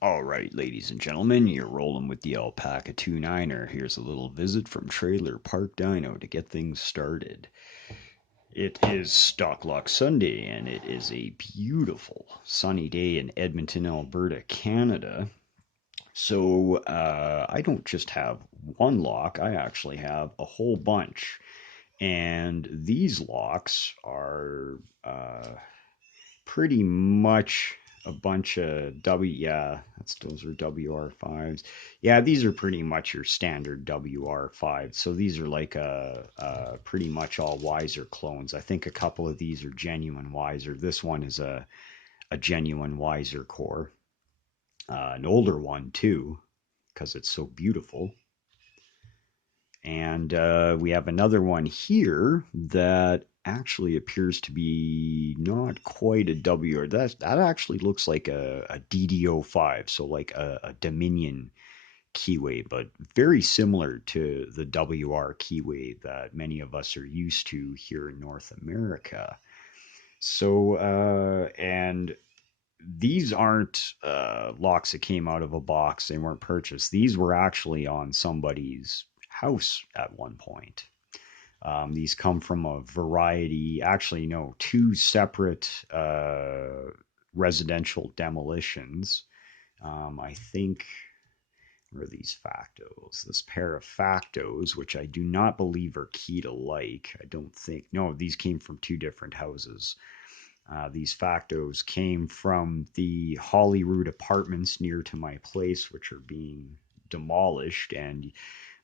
All right, ladies and gentlemen, you're rolling with the Alpaca 29er. Here's a little visit from Trailer Park Dyno to get things started. It is Stock Lock Sunday, and it is a beautiful sunny day in Edmonton, Alberta, Canada. So I don't just have one lock, I actually have a whole bunch. And these locks are pretty much a bunch of yeah, those are WR5s. Yeah, these are pretty much your standard WR5s. So these are like pretty much all Wiser clones. I think a couple of these are genuine Wiser. This one is a genuine Wiser core, an older one too, because it's so beautiful. And we have another one here that actually appears to be not quite a W. That actually looks like a DDO5, so like a Dominion keyway, but very similar to the WR keyway that many of us are used to here in North America. So, and these aren't locks that came out of a box. They weren't purchased. These were actually on somebody's house at one point. These come from a variety, actually, no, two separate residential demolitions. I think, where are these factos? This pair of factos, which I do not believe are key to like. I don't think. No, these came from two different houses. These factos came from the Holyrood apartments near to my place, which are being demolished. And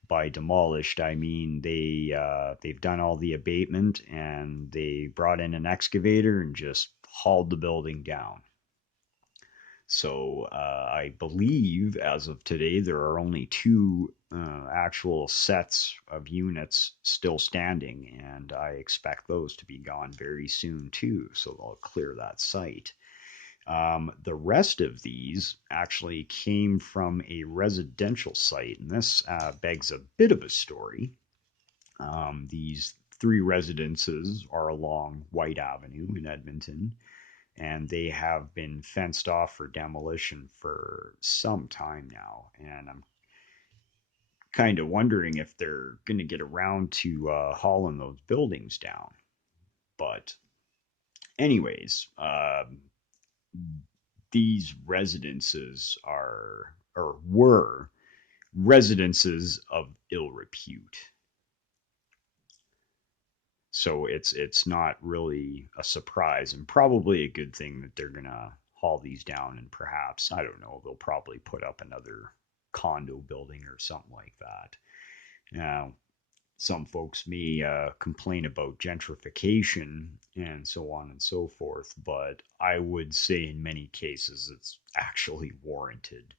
by demolished, I mean they've done all the abatement and they brought in an excavator and just hauled the building down. So I believe as of today there are only two actual sets of units still standing, and I expect those to be gone very soon too. So they'll clear that site. The rest of these actually came from a residential site, and this begs a bit of a story. These three residences are along White Avenue in Edmonton, and they have been fenced off for demolition for some time now. And I'm kind of wondering if they're going to get around to hauling those buildings down. But, anyways, these residences are or were residences of ill repute. So it's not really a surprise, and probably a good thing that they're gonna haul these down, and perhaps, I don't know, they'll probably put up another condo building or something like that. Now, some folks may complain about gentrification and so on and so forth, but I would say in many cases it's actually warranted.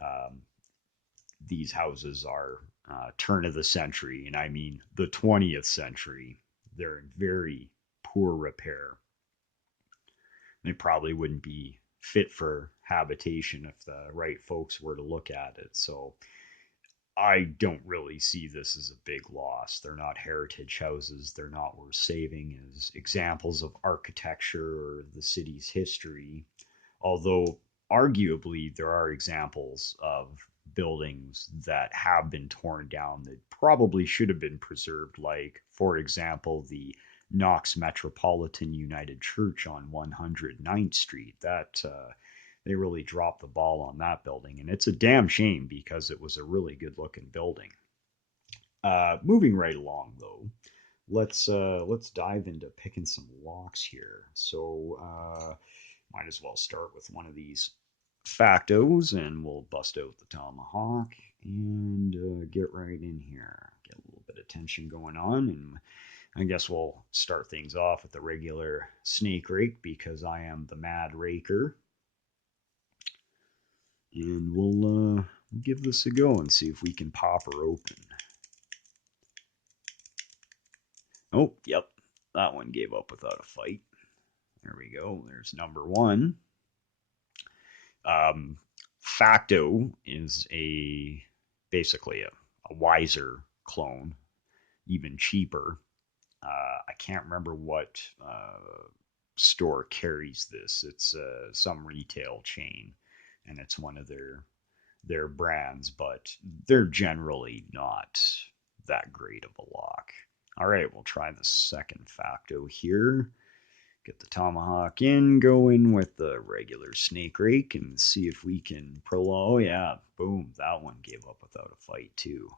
Um, these houses are turn of the century, and I mean the 20th century. They're in very poor repair. They probably wouldn't be fit for habitation if the right folks were to look at it. So I don't really see this as a big loss. They're not heritage houses. They're not worth saving as examples of architecture or the city's history. Although, arguably, there are examples of buildings that have been torn down that probably should have been preserved, like, for example, the Knox Metropolitan United Church on 109th Street. That they really dropped the ball on that building, and it's a damn shame because it was a really good looking building. Moving right along though, let's dive into picking some locks here. So might as well start with one of these factos, and we'll bust out the tomahawk and get right in here. Get a little bit of tension going on, and I guess we'll start things off with the regular snake rake because I am the mad raker, and we'll give this a go and see if we can pop her open. Oh, yep, that one gave up without a fight. There we go. There's number one. Um, Facto is a basically a wiser clone, even cheaper. I can't remember what store carries this. It's some retail chain. and it's one of their brands, but they're generally not that great of a lock. All right, we'll try the second facto here. Get the tomahawk in, go in with the regular snake rake and see if we can prolong. Oh, yeah, boom, that one gave up without a fight, too.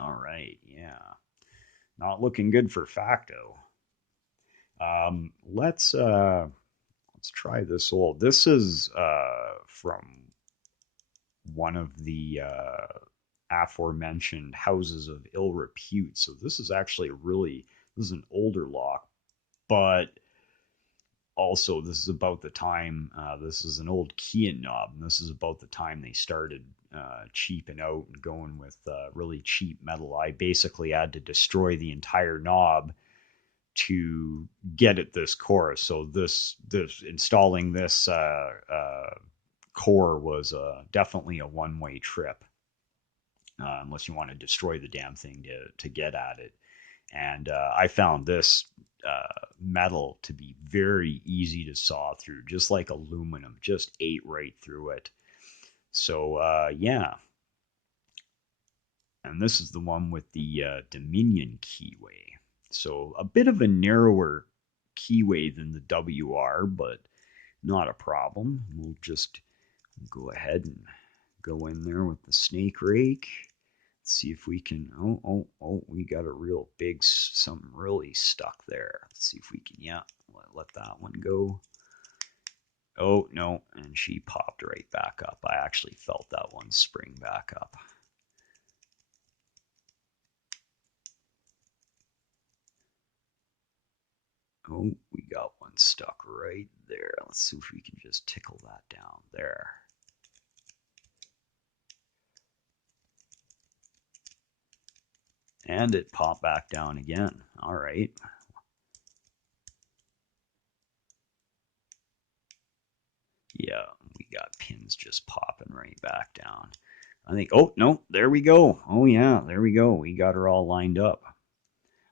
All right, yeah. Not looking good for facto. Let's try this old. This is from one of the aforementioned houses of ill repute. So this is actually this is an older lock, but also this is about the time, this is an old Kean knob, and this is about the time they started cheaping out and going with really cheap metal. I basically had to destroy the entire knob to get at this core. So this installing this core was definitely a one-way trip, unless you want to destroy the damn thing to get at it. And I found this metal to be very easy to saw through, just like aluminum, just ate right through it. So yeah, and this is the one with the Dominion keyway. So a bit of a narrower keyway than the WR, but not a problem. We'll just go ahead and go in there with the snake rake. See if we can. Oh, we got a real big, something really stuck there. Let's see if we can, yeah, let that one go. Oh, no, and she popped right back up. I actually felt that one spring back up. Oh, we got one stuck right there. Let's see if we can just tickle that down there. And it popped back down again. All right. Yeah, we got pins just popping right back down. I think, oh, no, there we go. Oh, yeah, there we go. We got her all lined up.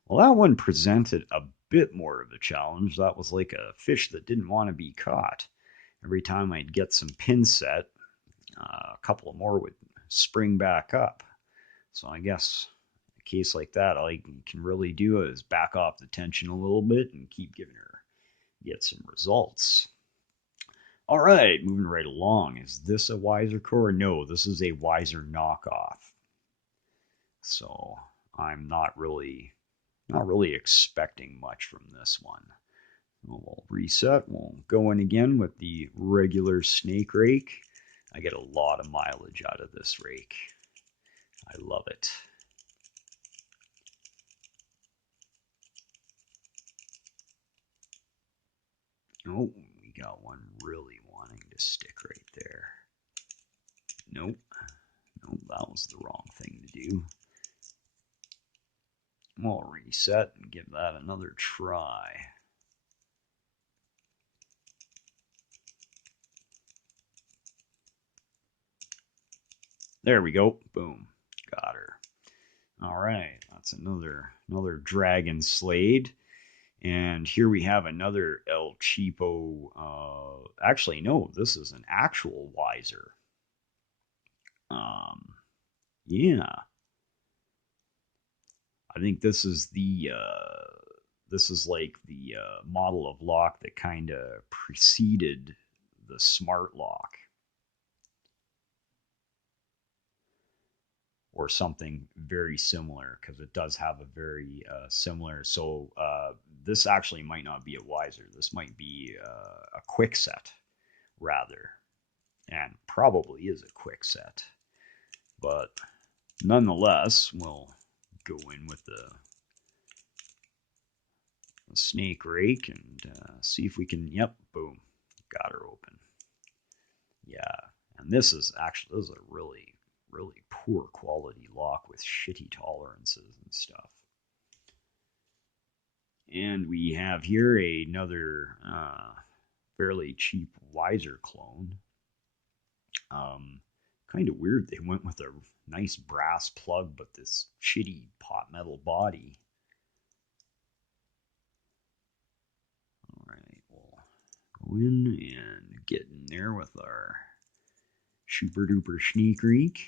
Well, that one presented a bit more of a challenge. That was like a fish that didn't want to be caught. Every time I'd get some pin set, a couple of more would spring back up. So I guess a case like that, all you can really do is back off the tension a little bit and keep giving her, get some results. All right, moving right along. Is this a Wiser core? No, this is a Wiser knockoff. So I'm not really expecting much from this one. We'll reset. We'll go in again with the regular snake rake. I get a lot of mileage out of this rake. I love it. Oh, we got one really wanting to stick right there. Nope. Nope, that was the wrong thing to do. We'll reset and give that another try. There we go. Boom. Got her. All right. That's another dragon slade. And here we have another El Cheapo. Actually, no, this is an actual Wiser. Yeah, I think this is like the model of lock that kind of preceded the smart lock, or something very similar, because it does have a very similar. So this actually might not be a Wiser. This might be a quick set rather, and probably is a quick set. But nonetheless, we'll go in with the snake rake and see if we can. Yep, boom, got her open. Yeah, and this is a really poor quality lock with shitty tolerances and stuff. And we have here another fairly cheap Wiser clone. Kind of weird they went with a nice brass plug, but this shitty pot metal body. All right, we'll go in and get in there with our super duper sneak reek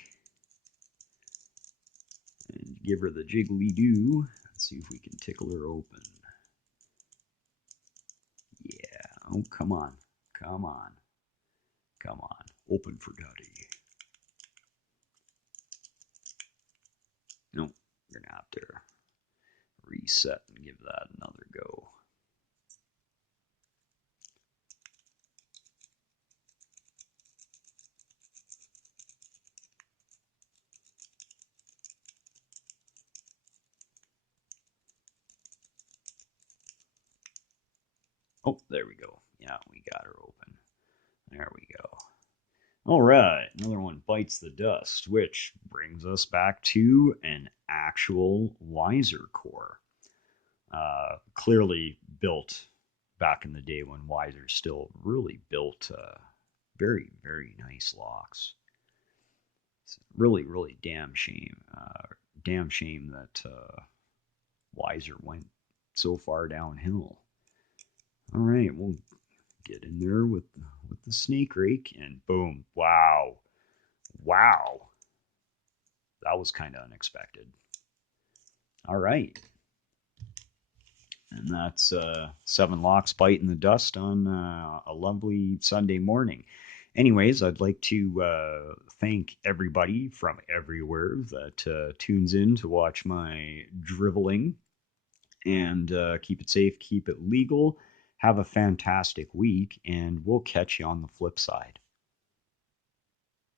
and give her the jiggly do. Let's see if we can tickle her open. Yeah. Oh, come on. Come on. Come on. Open for Daddy. Nope. We're going to have to reset and give that another go. Oh, there we go. Yeah, we got her open. There we go. All right, another one bites the dust, which brings us back to an actual Wiser core. Clearly built back in the day when Wiser still really built very, very nice locks. It's really, really damn shame that Wiser went so far downhill. All right, we'll get in there with the snake rake, and boom! Wow, wow, that was kind of unexpected. All right, and that's seven locks biting the dust on a lovely Sunday morning. Anyways, I'd like to thank everybody from everywhere that tunes in to watch my driveling, and keep it safe, keep it legal. Have a fantastic week, and we'll catch you on the flip side.